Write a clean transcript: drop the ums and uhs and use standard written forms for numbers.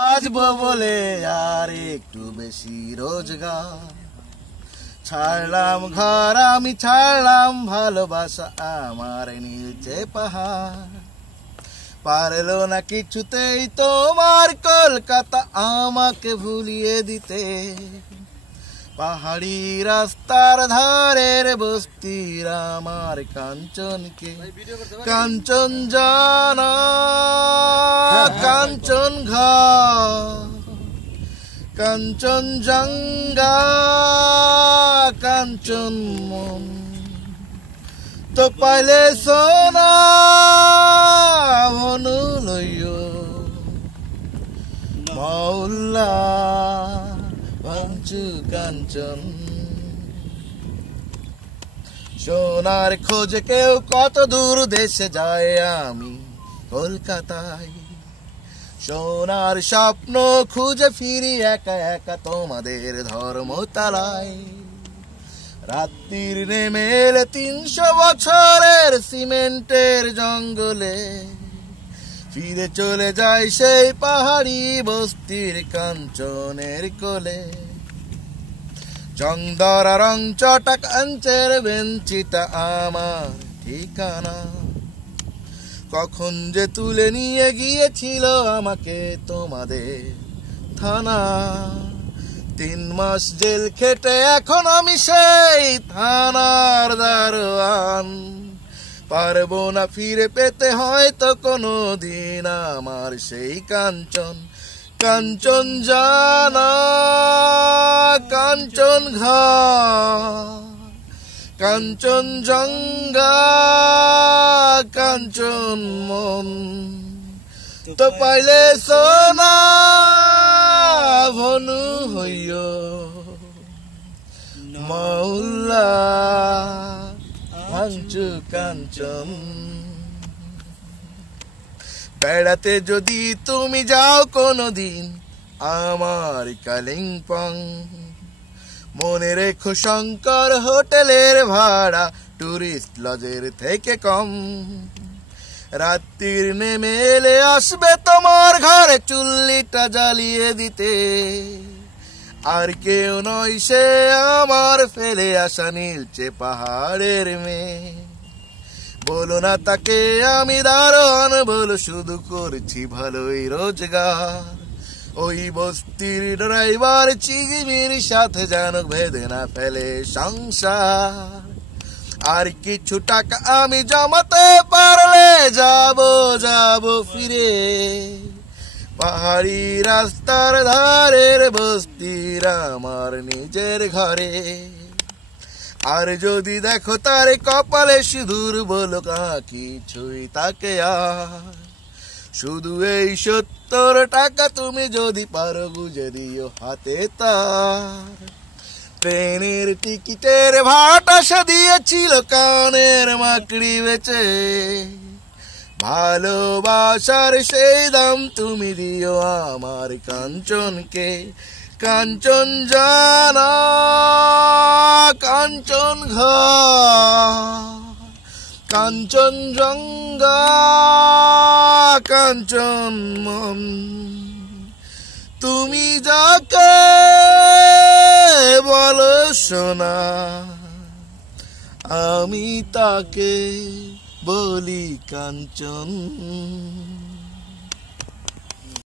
বাজবো বলে আর একটু বেশি রোজগার, ছাড়লাম ঘর আমি, ছাড়লাম ভালোবাসা আমার নীলচে পাহাড়। পারলো না কিছুতেই তোমার কলকাতা আমাকে ভুলিয়ে দিতে, পাহাড়ি রাস্তার ধারের বস্তির আমার কাঞ্চনকে, কাঞ্চন জানা কাঞ্চন ঘর, কাঞ্চন জঙ্গা কাঞ্চন মন, তো পাইলে সোনা হনু লইও মৌলা ভাঙচু কাঞ্চন। সোনার খোঁজে কেউ কত দূর দেশে যায়, আমি কলকাতায় সোনার স্বপ্ন খুঁজে ফিরি একা একা তোমাদের ধর্মতলায়। রাত্রির নেমে এলে 300 বছরের সিমেন্টের জঙ্গলে, ফিরে চলে যায় সেই পাহাড়ি বস্তির কাঞ্চনের কোলে। চংদরা রং চটা কাঞ্চের বেঞ্চিটা আমার ঠিকানা, কখন যে তুলে নিয়ে গিয়েছিল আমাকে তোমাদের থানা। 3 মাস জেল খেটে এখন আমি সেই থানার দারোয়ান, পারবো না ফিরে পেতে হয়তো কোনো দিন আমার সেই কাঞ্চন, কাঞ্চন জানা কাঞ্চন ঘর, কাঞ্চন জঙ্গা কাঞ্চন মন, তো পাইলে সোনা ভনু হইও মৌলা ভাঙচু কাঞ্চন। বেড়াতে যদি তুমি যাও কোনদিন আমার কালিম্পং, মনে রেখো শঙ্কর হোটেলের ভাড়া টুরিস্ট লজের থেকে কম। রাত্রির নেমে এলে আসবে তোমার ঘরে চুল্লিটা জ্বালিয়ে দিতে, আর কেউ নয় সে আমার ফেলে আসা নীলচে পাহাড়ের মেয়ে। বলো না তাকে আমি দারোয়ান, বলো শুধু করছি ভালোই রোজগার। ওই বস্তির ড্রাইভার চিগিমির সাথে যেন বেঁধে না ফেলে সংসার। আর কিছু টাকা আমি জমাতে পারলে যাব ফিরে পাহাড়ি রাস্তার ধারের বস্তির আমার নিজের ঘরে। আর যদি দেখো তার কপালে সিঁদুর, বলো কিছুই তাকে আর। শুধু এই 70 টাকা তুমি যদি পারো গুজে দিও হাতে তার। ট্রেনের টিকিটের ভাড়াটা সে দিয়েছিল কানের মাকড়ি বেচে, ভালোবাসার সেই দাম তুমি দিও আমার কাঞ্চনকে, কাঞ্চন জানা কাঞ্চন ঘর, কাঞ্চন জঙ্গা কাঞ্চন মন, তুমি যাকে বলো সোনা আমি তাকে বলি কাঞ্চন।